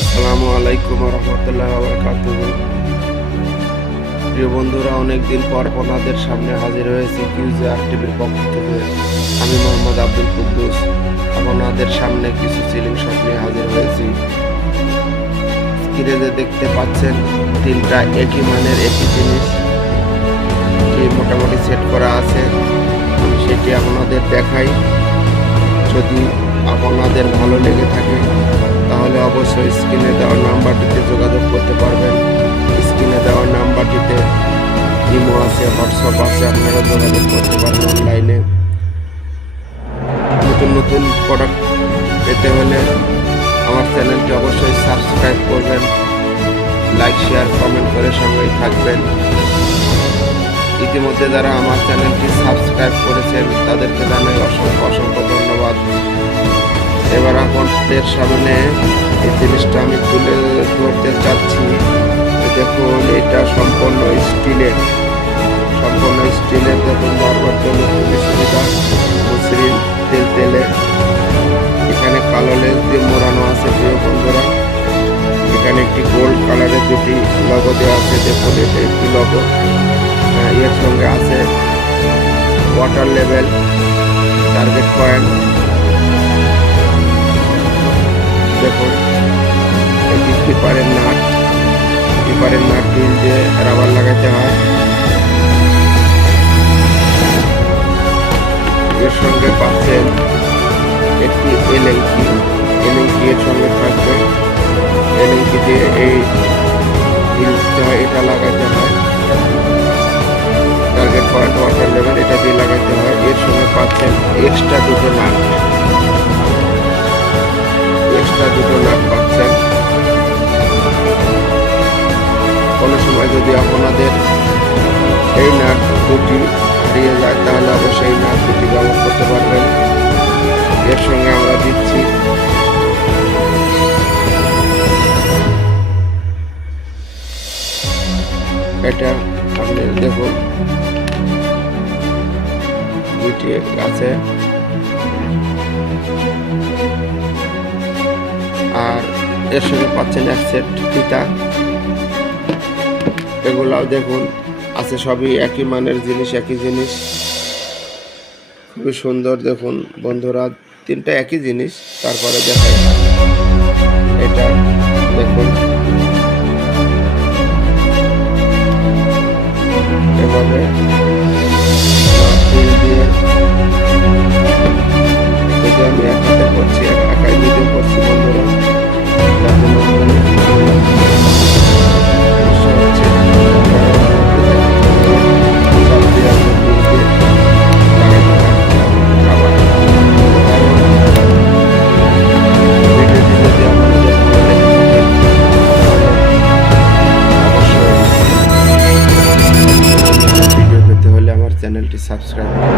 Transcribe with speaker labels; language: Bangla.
Speaker 1: আসসালামু আলাইকুম রহমতুল্লাহ বারকাতুহ। প্রিয় বন্ধুরা, অনেকদিন পর আপনাদের সামনে হাজির হয়েছি কিউজার টিভির পক্ষ থেকে। আমি মোহাম্মদ আব্দুল কুদ্দুস। আপনাদের সামনে কিছু সিলিং শট নিয়ে হাজির হয়েছি। স্ক্রিনে দেখতে পাচ্ছেন তিনটা একই মানের একই জিনিস। মোটামুটি সেট করা আছে, আমি সেটি আপনাদের দেখাই। যদি আপনাদের ভালো লেগে থাকে তাহলে অবশ্যই স্ক্রিনে দেওয়া নাম্বারটিতে যোগাযোগ করতে পারবেন। স্ক্রিনে দেওয়া নাম্বারটিতে ইমো আছে, হোয়াটসঅ্যাপ আছে, আপনারা যোগাযোগ করতে পারবেন অনলাইনে। নতুন নতুন প্রোডাক্ট পেতে হলে আমার চ্যানেলটি অবশ্যই সাবস্ক্রাইব করবেন লাইক শেয়ার কমেন্ট করে সঙ্গেই থাকবেন। ইতিমধ্যে যারা আমার চ্যানেলটি সাবস্ক্রাইব করেছেন, তাদেরকে জানাই অসংখ্য অসংখ্য ধন্যবাদ। এবার আপনাদের সামনে এই জিনিসটা আমি তুলে ধরতে চাচ্ছি। দেখুন, এটা সম্পূর্ণ স্টিলের সম্পূর্ণ স্টিলের দেখুন ধরবার জন্য খুবই সুবিধা। মসৃণ তেল, তেলে। এখানে কালো লেন্স দিয়ে মোড়ানো আছে, প্রিয় বন্ধুরা। এখানে একটি গোল্ড কালারের দুটি লগো দেওয়া আছে, দেখুন, এটা একটি লগো এর সঙ্গে আছে ওয়াটার লেভেল টার্গেট পয়েন্ট কিপারের নাট কিপারের নাট বিল দিয়ে রাবার লাগাতে হয়। এর সঙ্গে পাচ্ছেন একটি এলএনকি এলএনকি এর সঙ্গে থাকবে। এলএনকি দিয়ে এই হয় এটা লাগাতে হয়। টার্গেট পয়েন্ট ওয়াটার লেভেল এটা দিয়ে লাগাতে হয়। এর সঙ্গে পাচ্ছেন এক্সট্রা দুটো নাট। এক্সট্রা দুটো নাট পাচ্ছেন সময় যদি আপনাদের এই নাট দুটি হারিয়ে যায়, তাহলে অবশ্যই এই নাট দুটি ব্যবহার করতে পারবেন। এর সঙ্গে আমরা দিচ্ছি। এটা আপনি দেখুন। দুটি আছে। আর এর সঙ্গে পাচ্ছেন এক সেট ফিতা। এগুলাও দেখুন, আছে সবই একই মানের জিনিস, একই জিনিস। খুবই সুন্দর দেখুন বন্ধুরা, তিনটা একই জিনিস, তারপরে দেখাই। এটা দেখুন। এভাবে আমি এক করছি, এক একাই করছি। চ্যানেলটি সাবস্ক্রাইব করুন